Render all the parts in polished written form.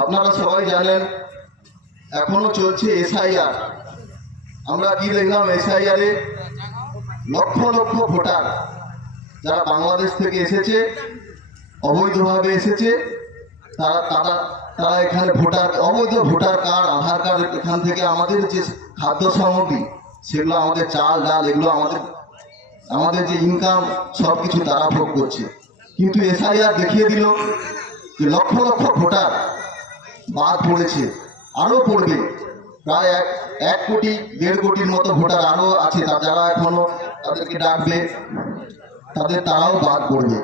আপনারা সবাই জানেন এখনো চলছে এসআইআর। আমরা কি দেখলাম এসআইআর এ লক্ষ লক্ষ ভোটার যারা বাংলাদেশ থেকে এসেছে, অবৈধভাবে এসেছে, তারা তারা তারা এখানে অবৈধ ভোটার কার্ড, আধার কার্ড, এখান থেকে আমাদের যে খাদ্য সামগ্রী, সেগুলো আমাদের চাল ডাল, এগুলো আমাদের যে ইনকাম, সব কিছু তারা ভোগ করছে। কিন্তু এসআইআর দেখিয়ে দিল যে লক্ষ লক্ষ ভোটার বাদ পড়েছে, আরও পড়বে। প্রায় এক কোটি 1.5 কোটির মতো ভোটার আরও আছে, যারা এখনো তাদেরকে ডাকবে, তারাও বাদ পড়বে।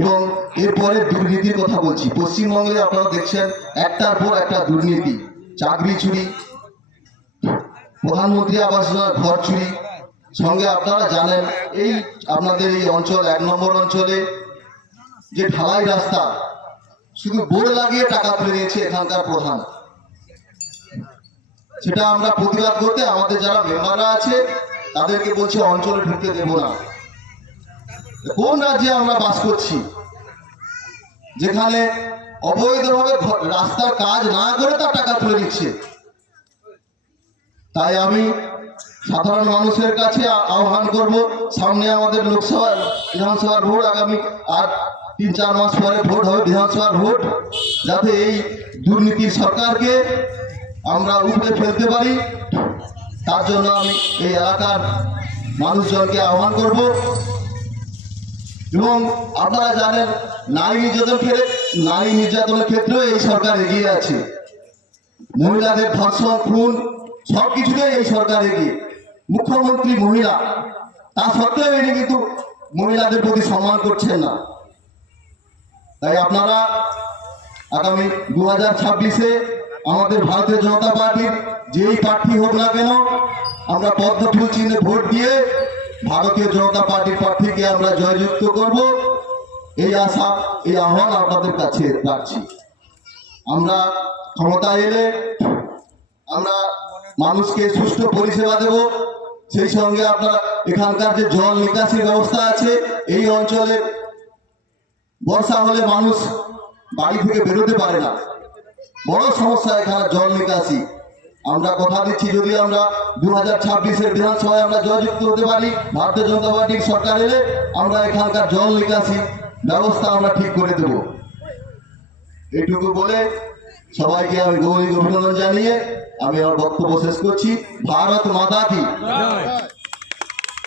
এবং এরপরে দুর্নীতির কথা বলছি। পশ্চিমবঙ্গে আপনারা দেখছেন একটার পর একটা দুর্নীতি, চাকরি চুরি, প্রধানমন্ত্রী আবাস যোজনার ঘর চুরি, সঙ্গে আপনারা জানেন এই আপনাদের এই অঞ্চল 1 নম্বর অঞ্চলে যে ঢালাই রাস্তা, শুধু বোর্ড লাগিয়ে টাকা তুলে নিয়েছে এখানকার প্রধান। সেটা আমরা প্রতিবাদ করতে আমাদের যারা মেম্বাররা আছে তাদেরকে বলছে অঞ্চলে ঢুকতে দেব না। কোন রাজ্যে আমরা বাস করছি যেখানে অবৈধভাবে রাস্তার কাজ না করে তার টাকা তুলে নিচ্ছে? তাই আমি সাধারণ মানুষের কাছে আহ্বান করব, সামনে আমাদের লোকসভা বিধানসভার ভোট, আগামী আর 3-4 মাস পরে ভোট হবে, বিধানসভার ভোট, যাতে এই দুর্নীতির সরকারকে আমরা উপরে ফেলতে পারি, তার জন্য আমি এই এলাকার মানুষজনকে আহ্বান করব। এবং আপনারা জানেন নারী নির্যাতনের ক্ষেত্রেও এই সরকার এগিয়ে আছে। মহিলাদের ধর্ষণ, খুন, সবকিছুতে এই সরকার এগিয়ে। মুখ্যমন্ত্রী মহিলা, তা সত্ত্বেও ইনি কিন্তু মহিলাদের প্রতি সম্মান করছেন না। তাই আপনারা আগামী 2026-এ আমাদের ভারতীয় জনতা পার্টির যেই প্রার্থী হোক না কেন, আমরা পদ্ম ফুল চিহ্নে ভোট দিয়ে ভারতীয় জনতা পার্টির প্রার্থীকে আমরা জয়যুক্ত করব, এই আশা, এই আহ্বান আপনাদের কাছে রাখছি। আমরা ক্ষমতায় এলে আমরা মানুষকে সুষ্ঠু পরিষেবা দেব। সেই সঙ্গে আপনারা এখানকার যে জল নিকাশি ব্যবস্থা আছে, এই অঞ্চলে বর্ষা হলে মানুষ বাড়ি থেকে বেরোতে পারে না, বড় সমস্যা এখানে জল নিকাশি। আমরা কথা দিচ্ছি, যদি আমরা 2026-এর বিধানসভায় আমরা জয়যুক্ত হতে পারি, ভারতীয় জনতা পার্টির সরকার এলে আমরা এখানকার জল নিকাশি ব্যবস্থা আমরা ঠিক করে দেব। এইটুকু বলে সবাইকে আমি গৌরী অভিনন্দন জানিয়ে আমি আমার বক্তব্য শেষ করছি। ভারত মাতা কি।